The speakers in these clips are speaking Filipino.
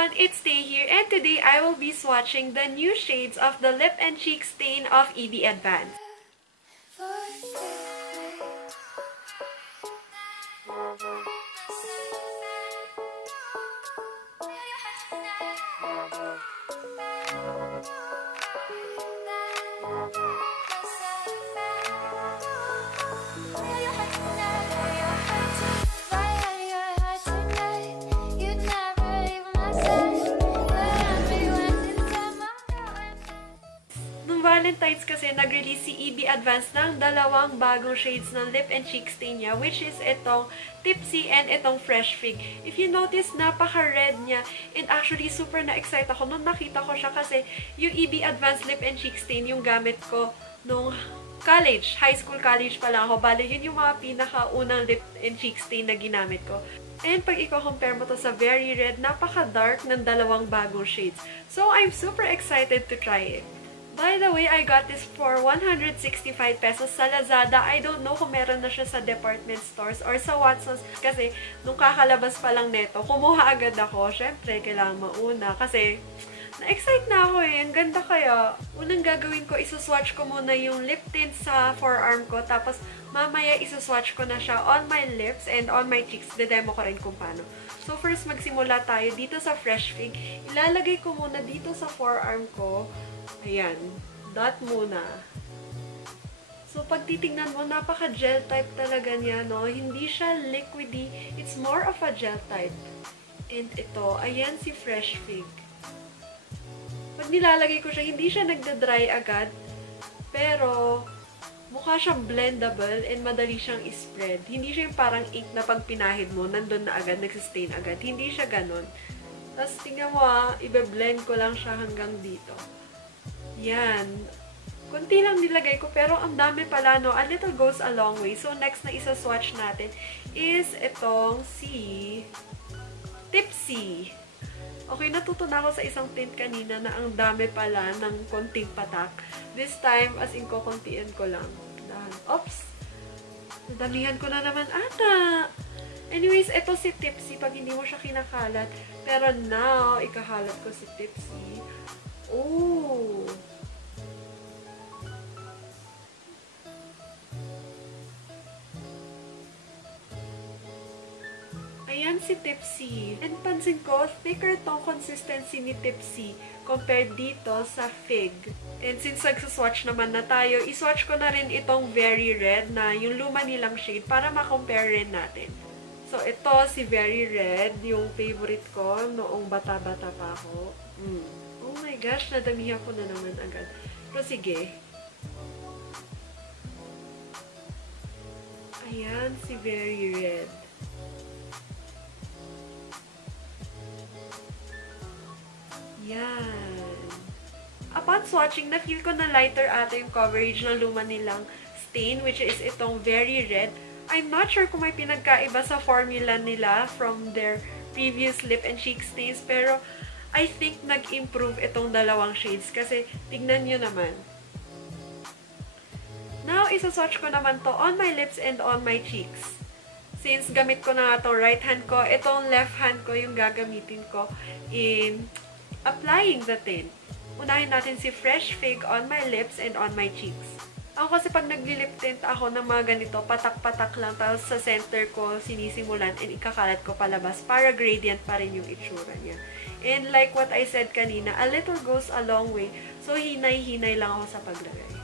everyone, it's Tay here, and today I will be swatching the new shades of the Lip and Cheek Stain of EB Advance. Valentine's kasi nag-release si EB Advance ng dalawang bagong shades ng lip and cheek stain niya, which is itong Tipsy and itong Fresh Fig. If you notice, napaka-red niya, and actually super na-excite ako nung nakita ko siya kasi yung EB Advance lip and cheek stain yung gamit ko nung college, high school college pa lang ako. Bale, yun yung mga pinakaunang lip and cheek stain na ginamit ko. And pag i-compare mo to sa Very Red, napaka-dark ng dalawang bagong shades. So, I'm super excited to try it. By the way, I got this for 165 pesos sa Lazada. I don't know kung meron na siya sa department stores or sa Watsons. Kasi, nung kakalabas pa lang neto, kumuha agad ako. Syempre, kailangan mauna. Kasi, na-excite na ako eh. Ang ganda kaya. Unang gagawin ko, isuswatch ko muna yung lip tint sa forearm ko. Tapos, mamaya isuswatch ko na siya on my lips and on my cheeks. Dedemo ko rin kung paano. So, first, magsimula tayo dito sa Fresh Fig. Ilalagay ko muna dito sa forearm ko. Ayan. Dot muna. So, pag titignan mo, napaka-gel type talaga niya, no? Hindi siya liquidy. It's more of a gel type. And ito, ayan si Fresh Fig. Pag nilalagay ko siya, hindi siya nagda-dry agad. Pero, mukha siyang blendable and madali siyang i-spread. Hindi siya yung parang ink na pag pinahid mo, nandun na agad, nagsistain agad. Hindi siya ganun. Tapos, tingnan mo ibe-blend ko lang siya hanggang dito. Yan. Kunti lang nilagay ko, pero ang dami pala, no? A little goes a long way. So, next na isa-swatch natin is itong si Tipsy. Okay, natuto na ako sa isang tint kanina na ang dami pala ng konting patak. This time, as in kukuntiin ko lang. Oops! Nadamihan ko na naman ata. Anyways, ito si Tipsy pag hindi mo siya kinakalat. Pero now, ikahalat ko si Tipsy. Ooh! Ayan si Tipsy. And pansin ko, thicker tong consistency ni Tipsy compared dito sa Fig. And since nagsuswatch naman na tayo, iswatch ko na rin itong Very Red na yung luma nilang shade para ma-compare rin natin. So, ito si Very Red, yung favorite ko noong bata-bata pa ako. Oh my gosh, nadamihan ko na naman agad. Pero sige. Ayan si Very Red. Yan. Upon swatching, na-feel ko na lighter ata yung coverage ng luma nilang stain, which is itong Very Red. I'm not sure kung may pinagkaiba sa formula nila from their previous lip and cheek stains, pero I think nag-improve itong dalawang shades kasi tignan nyo naman. Now, isa-swatch ko naman to on my lips and on my cheeks. Since gamit ko na nga to right hand ko, itong left hand ko yung gagamitin ko in applying the tint. Unahin natin si Fresh Fig on my lips and on my cheeks. Ako kasi pag nagli-lip tint ako ng mga ganito, patak-patak lang, tapos sa center ko sinisimulan and ikakalat ko palabas para gradient pa rin yung itsura niya. And like what I said kanina, a little goes a long way. So, hinay-hinay lang ako sa paglagay.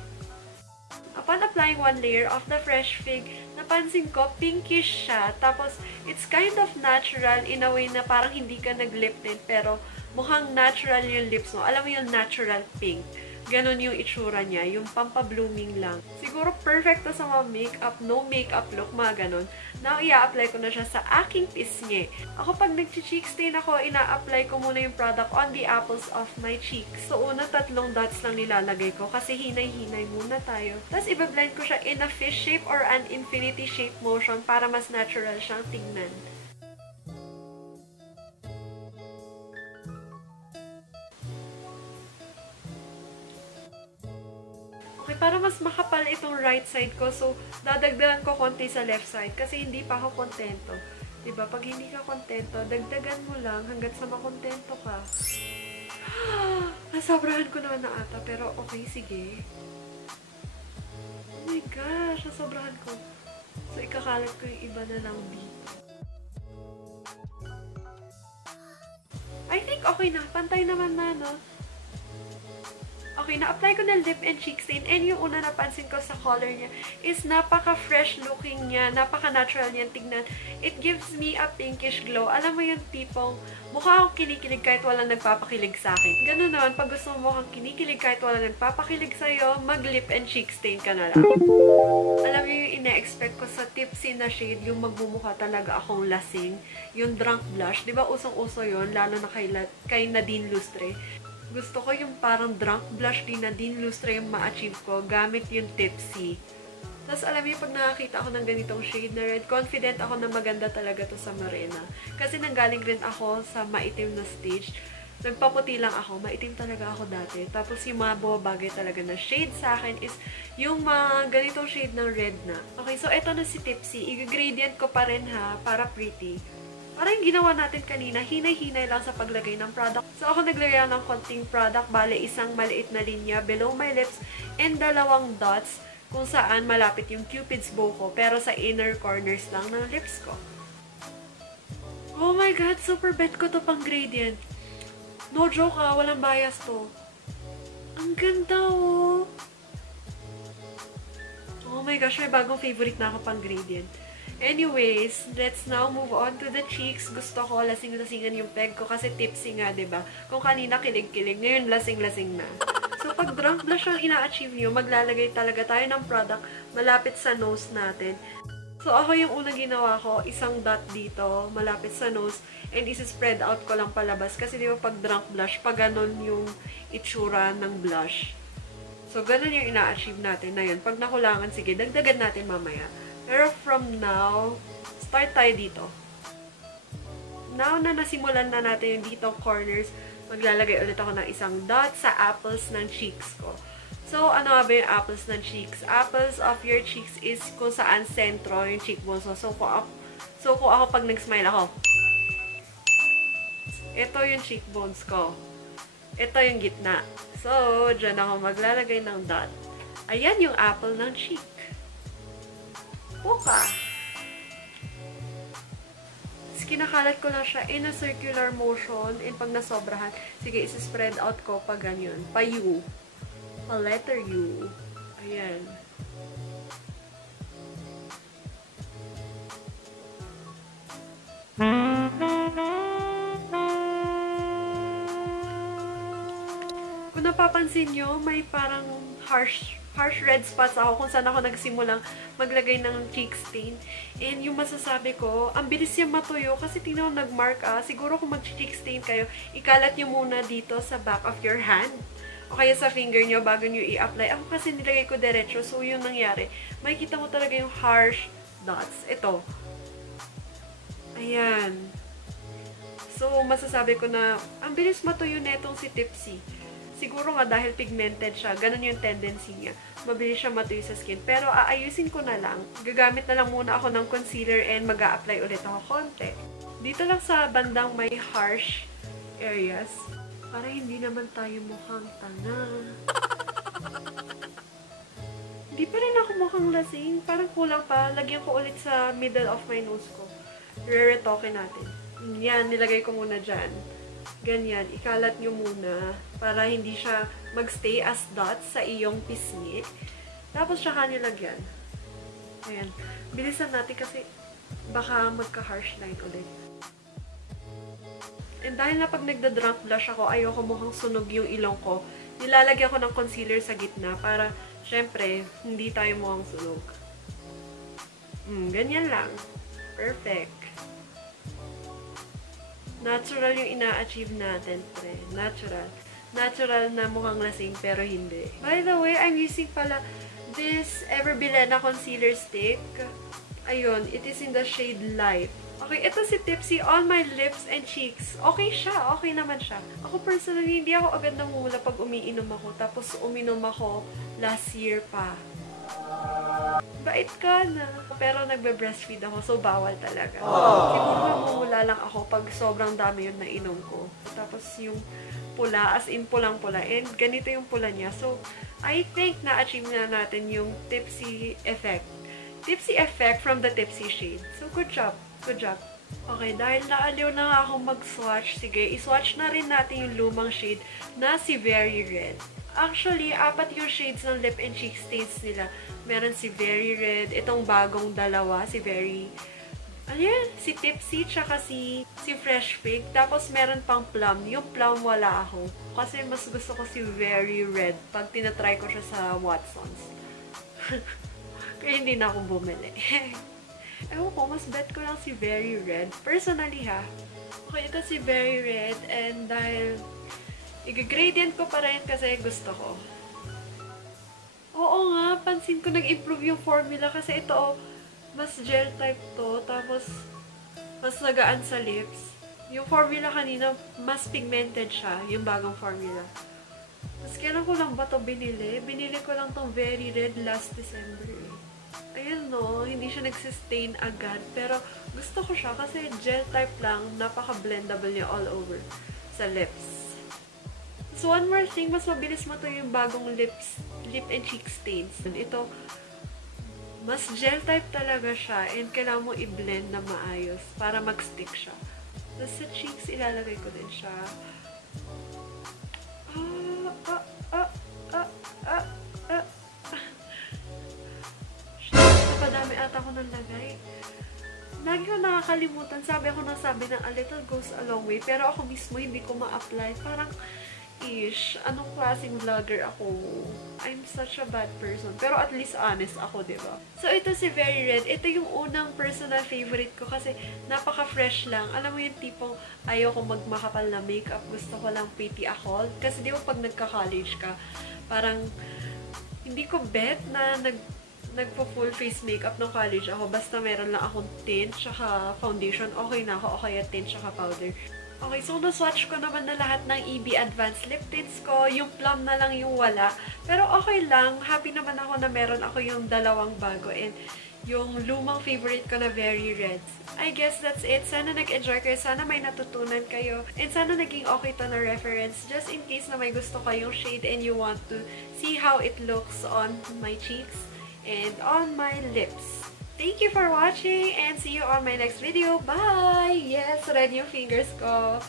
Upon applying one layer of the Fresh Fig, napansin ko, pinkish siya. Tapos, it's kind of natural in a way na parang hindi ka nag-lip tint, pero mukhang natural yung lips mo. Alam mo yung natural pink. Ganon yung itsura niya, yung pampa-blooming lang. Siguro perfect to sa mga makeup, no makeup look, mga ganon. Now, i-apply ko na siya sa aking pisngi. Ako pag nag-cheek stain ako, ina-apply ko muna yung product on the apples of my cheeks. So, una 3 dots lang nilalagay ko kasi hinay-hinay muna tayo. Tapos, i-blend ko siya in a fish shape or an infinity shape motion para mas natural siyang tingnan. Okay, para mas makapal itong right side ko, so dadagdagan ko konti sa left side kasi hindi pa ako kontento. Diba? Pag hindi ka kontento, dagdagan mo lang hanggat sa makontento ka. Nasobrahan ko naman na ata, pero okay, sige. Oh my gosh, nasobrahan ko. So, ikakalat ko yung iba na lang dito. I think okay na. Pantay naman na, no? Okay, na-apply ko ng lip and cheek stain. And yung una napansin ko sa color niya is napaka-fresh looking niya. Napaka-natural niyan tignan. It gives me a pinkish glow. Alam mo yung tipong mukha akong kinikilig kahit walang nagpapakilig sa akin. Ganun naman, pag gusto mo mukhang kinikilig kahit walang nagpapakilig sa'yo, mag-lip and cheek stain ka na lang. Alam mo yung ina-expect ko sa tipsy na shade, yung magmumukha talaga akong lasing. Yung drunk blush. Diba usong-uso yun, lalo na kay Nadine Lustre. Gusto ko yung parang drunk blush ni Nadine Lustre yung ma-achieve ko gamit yung tipsy. Tapos alam mo, pag nakakita ako ng ganitong shade na red, confident ako na maganda talaga to sa Morena. Kasi nanggaling rin ako sa maitim na stage. Nagpaputi lang ako, maitim talaga ako dati. Tapos yung mga bumabagay talaga na shade sa akin is yung mga ganitong shade ng red na. Okay, so eto na si Tipsy. I-gradient ko pa rin ha, para pretty. Parang yung ginawa natin kanina, hinay-hinay lang sa paglagay ng product. So, ako naglagay ng konting product, bale isang maliit na linya below my lips and 2 dots kung saan malapit yung Cupid's bow ko, pero sa inner corners lang ng lips ko. Oh my God! Super bet ko to pang gradient. No joke ah, walang bias to. Ang ganda oh! Oh my gosh, may bagong favorite na ako pang gradient. Anyways, let's now move on to the cheeks. Gusto ko lasing-lasingan yung peg ko kasi tipsy nga, diba? Kung kanina kilig-kilig, ngayon lasing-lasing na. So, pag drunk blush ang ina-achieve nyo, maglalagay talaga tayo ng product malapit sa nose natin. So, ako yung unang ginawa ko, isang dot dito, malapit sa nose, and isi-spread out ko lang palabas. Kasi diba pag drunk blush, pag ganun yung itsura ng blush. So, ganun yung ina-achieve natin na yun. Pag nakulangan, sige, dagdagan natin mamaya. Pero from now, start tayo dito. Now na nasimulan na natin yung dito corners, maglalagay ulit ako ng isang dot sa apples ng cheeks ko. So, ano ba yung apples ng cheeks? Apples of your cheeks is kung saan sentro yung cheekbones. So, kung ako pag nag-smile ako, ito yung cheekbones ko. Ito yung gitna. So, dyan ako maglalagay ng dot. Ayan yung apple ng cheek. Puka. Kinakalat ko lang siya in a circular motion and pag nasobrahan, sige, isi-spread out ko pa ganyan. Pa U. Pa letter U. Ayan. Kung napapansin nyo, may parang harsh red spots ako kung saan ako nagsimulang maglagay ng cheek stain. And yung masasabi ko, ang bilis yung matuyo kasi tingnan nag-mark siguro kung mag-cheek stain kayo, ikalat nyo muna dito sa back of your hand. O kaya sa finger nyo bago nyo i-apply. Ako kasi nilagay ko diretso, so yung nangyari, makikita mo talaga yung harsh dots. Ito. Ayan. So, masasabi ko na, ang bilis matuyo netong si Tipsy. Siguro nga dahil pigmented siya, ganun yung tendency niya. Mabilis siya matuyo sa skin. Pero aayusin ko na lang. Gagamit na lang muna ako ng concealer and mag-a-apply ulit ako konti. Dito lang sa bandang may harsh areas. Para hindi naman tayo mukhang tanga. Hindi pa rin ako mukhang lasing. Parang kulang pa. Lagyan ko ulit sa middle of my nose ko. Re-retoke natin. Yan, nilagay ko muna dyan. Ganyan, ikalat nyo muna para hindi siya magstay as dots sa iyong pisngi. Tapos, tsaka nyo lagyan. Ayan. Bilisan natin kasi baka magka-harsh line ulit. And dahil na pag nagda-drunk blush ako, ayoko mukhang sunog yung ilong ko. Nilalagyan ko ng concealer sa gitna para, syempre, hindi tayo mukhang sunog. Ganyan lang. Perfect. Natural yung ina-achieve natin, pre. Natural. Natural na mukhang lasing, pero hindi. By the way, I'm using pala this Everbilena Concealer Stick. Ayun, it is in the shade Light. Okay, ito si Tipsy on my lips and cheeks. Okay siya. Okay naman siya. Ako personally, hindi ako agad namumula pag umiinom ako. Tapos uminom ako last year pa. Bait ka na. Pero nagbe-breastfeed ako, so bawal talaga. Siguro mamumula lang ako pag sobrang dami yung nainom ko. Tapos yung pula, as in pulang-pula. And ganito yung pula niya. So, I think na-achieve na natin yung tipsy effect. Tipsy effect from the tipsy shade. So, good job. Good job. Okay, dahil naaliw na nga akong mag-swatch, sige, iswatch na rin natin yung lumang shade na si Very Red. Actually, 4 yung shades ng lip and cheek stains nila. Meron si Very Red, itong bagong dalawa, si Very... Ano yan? Si Tipsy, tsaka si Fresh Fig. Tapos meron pang Plum. Yung Plum wala ako. Kasi mas gusto ko si Very Red pag tinatry ko siya sa Watsons. Kaya hindi na ako bumili. Ewan ko, mas bet ko lang si Very Red. Personally ha. Okay, ito si Very Red. And dahil i-gradient ko pa rin kasi gusto ko. Oo nga, pansin ko nag-improve yung formula kasi ito, mas gel type to, tapos mas nagaan sa lips. Yung formula kanina, mas pigmented siya, yung bagong formula. Mas kailan ko lang ba to binili? Binili ko lang tong Very Red last December. Ayun no, hindi siya nag-sustain agad, pero gusto ko siya kasi gel type lang, napaka-blendable niya all over sa lips. So, one more thing, mas mabilis mo to yung bagong lip and cheek stains. Ito, mas gel type talaga siya and kailangan mo i-blend na maayos para mag-stick siya. Tapos sa cheeks, ilalagay ko din siya. Napadami ata ko ng lagay. Lagi ko nakakalimutan. Sabi ako ng a little goes a long way. Pero ako mismo hindi ko ma-apply. Parang, anong klaseng vlogger ako? I'm such a bad person. Pero at least honest ako, diba? So, ito si Very Red. Ito yung unang personal favorite ko kasi napaka-fresh lang. Alam mo yung tipong ayaw ko magmakapal na makeup. Gusto ko lang pretty ako. Kasi di ba pag nagka-college ka, parang hindi ko bet na nagpo-full face makeup ng college ako. Basta meron lang akong tint, tsaka foundation. Okay na ako. Okay at tint, tsaka powder. Okay, so na-swatch ko naman na lahat ng EB Advanced Lip Tints ko. Yung Plum na lang yung wala. Pero okay lang. Happy naman ako na meron ako yung dalawang bago. And yung lumang favorite ko na Very Red. I guess that's it. Sana nag-enjoy kayo. Sana may natutunan kayo. And sana naging okay to na reference. Just in case na may gusto kayong shade and you want to see how it looks on my cheeks and on my lips. Thank you for watching and see you on my next video. Bye! Yes, red yung fingers ko.